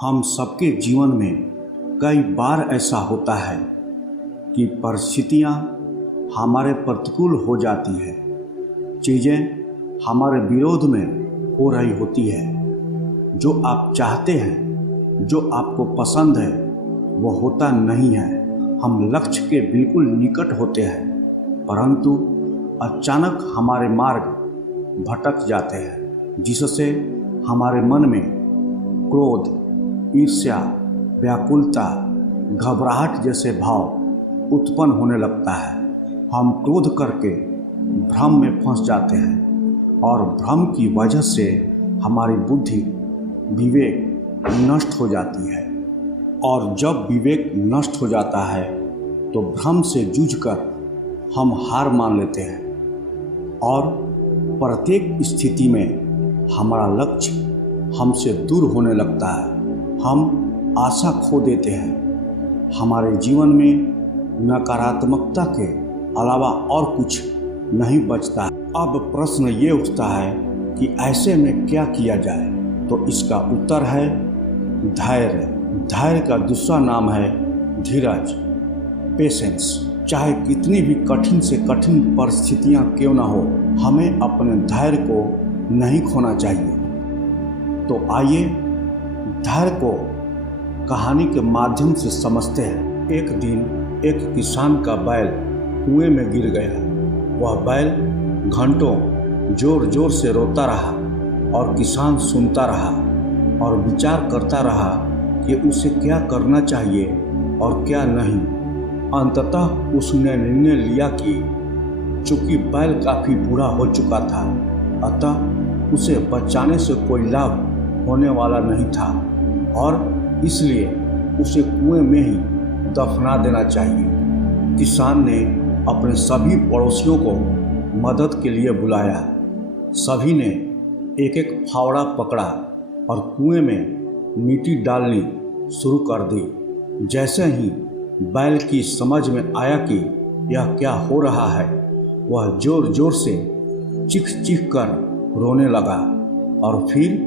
हम सबके जीवन में कई बार ऐसा होता है कि परिस्थितियाँ हमारे प्रतिकूल हो जाती है, चीज़ें हमारे विरोध में हो रही होती है। जो आप चाहते हैं, जो आपको पसंद है, वो होता नहीं है। हम लक्ष्य के बिल्कुल निकट होते हैं, परंतु अचानक हमारे मार्ग भटक जाते हैं, जिससे हमारे मन में क्रोध, ईर्ष्या, व्याकुलता, घबराहट जैसे भाव उत्पन्न होने लगता है। हम क्रोध करके भ्रम में फंस जाते हैं और भ्रम की वजह से हमारी बुद्धि, विवेक नष्ट हो जाती है। और जब विवेक नष्ट हो जाता है तो भ्रम से जूझकर हम हार मान लेते हैं और प्रत्येक स्थिति में हमारा लक्ष्य हमसे दूर होने लगता है। हम आशा खो देते हैं। हमारे जीवन में नकारात्मकता के अलावा और कुछ नहीं बचता है। अब प्रश्न ये उठता है कि ऐसे में क्या किया जाए? तो इसका उत्तर है धैर्य। धैर्य का दूसरा नाम है धीरज, पेशेंस। चाहे कितनी भी कठिन से कठिन परिस्थितियां क्यों ना हो, हमें अपने धैर्य को नहीं खोना चाहिए। तो आइए धैर्य को कहानी के माध्यम से समझते हैं। एक दिन एक किसान का बैल कुएं में गिर गया। वह बैल घंटों जोर जोर से रोता रहा और किसान सुनता रहा और विचार करता रहा कि उसे क्या करना चाहिए और क्या नहीं। अंततः उसने निर्णय लिया कि चूंकि बैल काफ़ी बूढ़ा हो चुका था, अतः उसे बचाने से कोई लाभ होने वाला नहीं था और इसलिए उसे कुएं में ही दफना देना चाहिए। किसान ने अपने सभी पड़ोसियों को मदद के लिए बुलाया। सभी ने एक एक फावड़ा पकड़ा और कुएं में मिट्टी डालनी शुरू कर दी। जैसे ही बैल की समझ में आया कि यह क्या हो रहा है, वह जोर जोर से चीख चीख कर रोने लगा और फिर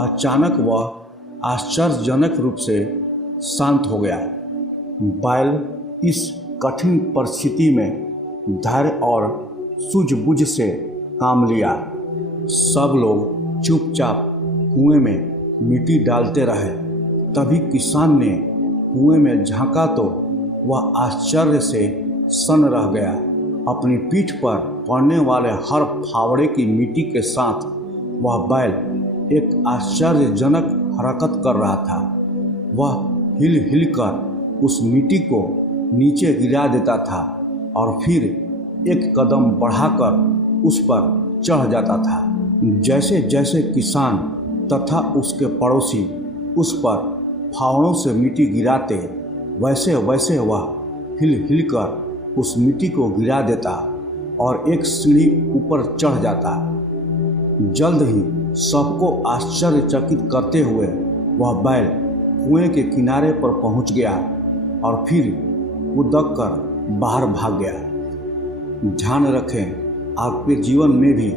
अचानक वह आश्चर्यजनक रूप से शांत हो गया। बैल इस कठिन परिस्थिति में धैर्य और सूझबूझ से काम लिया। सब लोग चुपचाप कुएं में मिट्टी डालते रहे। तभी किसान ने कुएं में झांका तो वह आश्चर्य से सन्न रह गया। अपनी पीठ पर पड़ने वाले हर फावड़े की मिट्टी के साथ वह बैल एक आश्चर्यजनक हरकत कर रहा था। वह हिल हिल कर उस मिट्टी को नीचे गिरा देता था और फिर एक कदम बढ़ाकर उस पर चढ़ जाता था। जैसे जैसे किसान तथा उसके पड़ोसी उस पर फावड़ों से मिट्टी गिराते, वैसे वैसे वह हिल हिल कर उस मिट्टी को गिरा देता और एक सीढ़ी ऊपर चढ़ जाता। जल्द ही सबको आश्चर्यचकित करते हुए वह बैल कुएं के किनारे पर पहुंच गया और फिर कूद कर बाहर भाग गया। ध्यान रखें, आपके जीवन में भी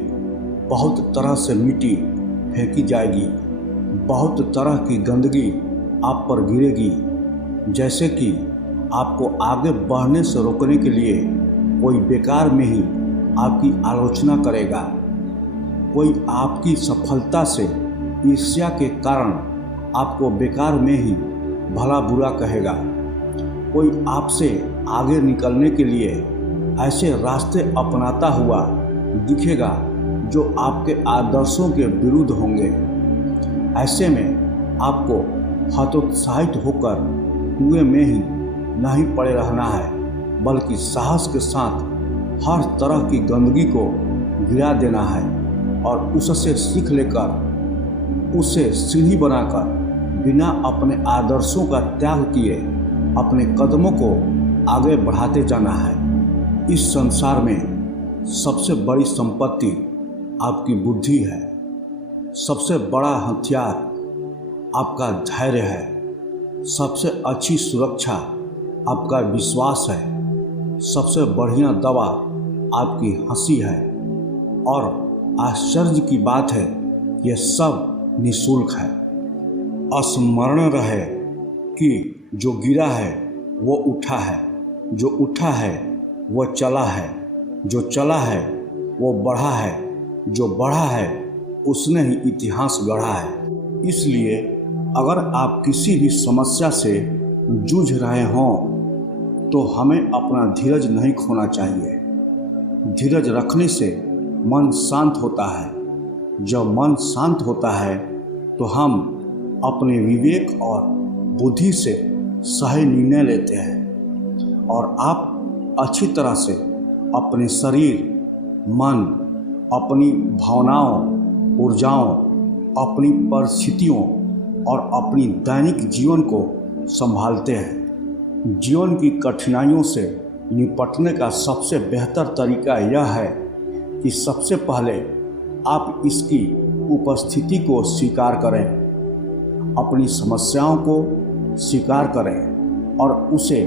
बहुत तरह से मिट्टी फेंकी जाएगी, बहुत तरह की गंदगी आप पर गिरेगी। जैसे कि आपको आगे बढ़ने से रोकने के लिए कोई बेकार में ही आपकी आलोचना करेगा, कोई आपकी सफलता से ईर्ष्या के कारण आपको बेकार में ही भला बुरा कहेगा, कोई आपसे आगे निकलने के लिए ऐसे रास्ते अपनाता हुआ दिखेगा जो आपके आदर्शों के विरुद्ध होंगे। ऐसे में आपको हतोत्साहित होकर कुएं में ही नहीं पड़े रहना है, बल्कि साहस के साथ हर तरह की गंदगी को गिरा देना है और उससे सीख लेकर उसे सीढ़ी बनाकर बिना अपने आदर्शों का त्याग किए अपने कदमों को आगे बढ़ाते जाना है। इस संसार में सबसे बड़ी संपत्ति आपकी बुद्धि है। सबसे बड़ा हथियार आपका धैर्य है। सबसे अच्छी सुरक्षा आपका विश्वास है। सबसे बढ़िया दवा आपकी हंसी है। और आश्चर्य की बात है कि यह सब निःशुल्क है। स्मरण रहे कि जो गिरा है वो उठा है, जो उठा है वो चला है, जो चला है वो बढ़ा है, जो बढ़ा है उसने ही इतिहास गढ़ा है। इसलिए अगर आप किसी भी समस्या से जूझ रहे हों तो हमें अपना धीरज नहीं खोना चाहिए। धीरज रखने से मन शांत होता है। जब मन शांत होता है तो हम अपने विवेक और बुद्धि से सही निर्णय लेते हैं और आप अच्छी तरह से अपने शरीर, मन, अपनी भावनाओं, ऊर्जाओं, अपनी परिस्थितियों और अपनी दैनिक जीवन को संभालते हैं। जीवन की कठिनाइयों से निपटने का सबसे बेहतर तरीका यह है कि सबसे पहले आप इसकी उपस्थिति को स्वीकार करें, अपनी समस्याओं को स्वीकार करें और उसे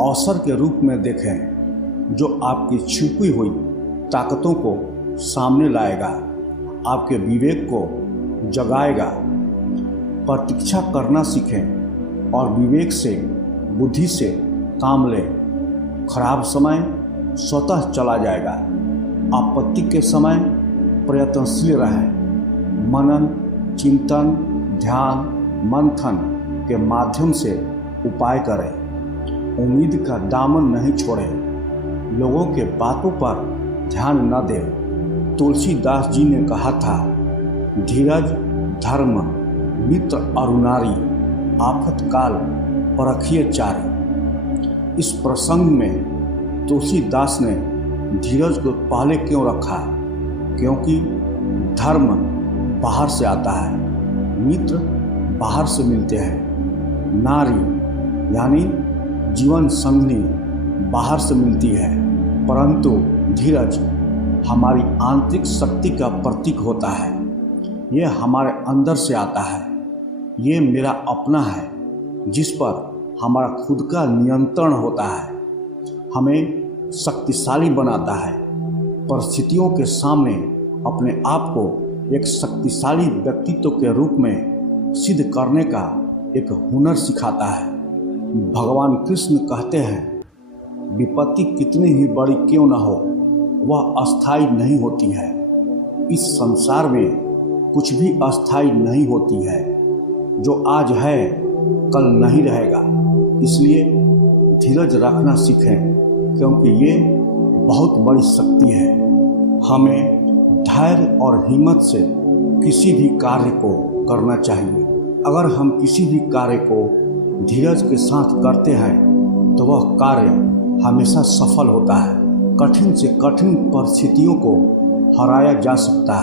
अवसर के रूप में देखें जो आपकी छुपी हुई ताकतों को सामने लाएगा, आपके विवेक को जगाएगा। प्रतीक्षा करना सीखें और विवेक से, बुद्धि से काम लें। खराब समय स्वतः चला जाएगा। आपत्ति के समय प्रयत्नशील रहें। मनन, चिंतन, ध्यान, मंथन के माध्यम से उपाय करें। उम्मीद का दामन नहीं छोड़ें। लोगों के बातों पर ध्यान न दें। तुलसीदास जी ने कहा था, धीरज धर्म मित्र अरुणारी, आफत काल परखिए चारी। इस प्रसंग में तुलसीदास ने धीरज को पहले क्यों रखा? क्योंकि धर्म बाहर से आता है, मित्र बाहर से मिलते हैं, नारी यानी जीवन संगनी बाहर से मिलती है, परंतु धीरज हमारी आंतरिक शक्ति का प्रतीक होता है। ये हमारे अंदर से आता है। ये मेरा अपना है जिस पर हमारा खुद का नियंत्रण होता है। हमें शक्तिशाली बनाता है। परिस्थितियों के सामने अपने आप को एक शक्तिशाली व्यक्तित्व के रूप में सिद्ध करने का एक हुनर सिखाता है। भगवान कृष्ण कहते हैं, विपत्ति कितनी ही बड़ी क्यों न हो, वह अस्थायी नहीं होती है। इस संसार में कुछ भी अस्थायी नहीं होती है। जो आज है कल नहीं रहेगा। इसलिए धीरज रखना सीखें, क्योंकि ये बहुत बड़ी शक्ति है। हमें धैर्य और हिम्मत से किसी भी कार्य को करना चाहिए। अगर हम किसी भी कार्य को धीरज के साथ करते हैं तो वह कार्य हमेशा सफल होता है। कठिन से कठिन परिस्थितियों को हराया जा सकता है।